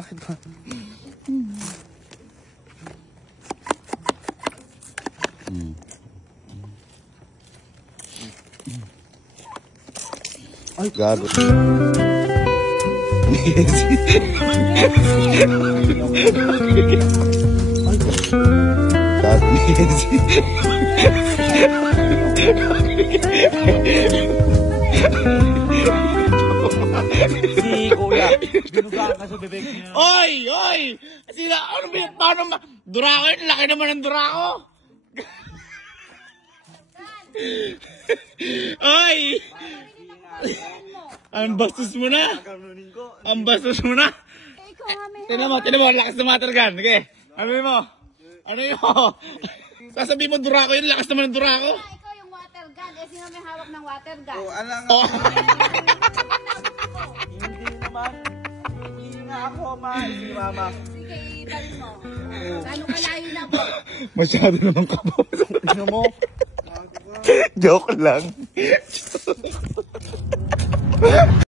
Bakit ba? Ay, gago. Si Kuya, binugaan ka sa bebek niya. Oy! Oy! Sila, ano ba yun? Paano ma... Durako yun? Laki naman ng durako! Oy! Ang bastos mo na! Ang bastos mo na! Tinan mo, lakas ng water gun. Okay, ano mo? Ano mo? Sasabihin mo durako yun, lakas naman ng durako. Ikaw yung water gun. Eh, sino may hawak ng water gun? Oh, ano nga? Oh. Hindi naman. Hindi nga ako, si Mama. Sige, ibalin mo. Gano'ng kalayo na po? Masyado naman kapos. Ano mo? Joke lang.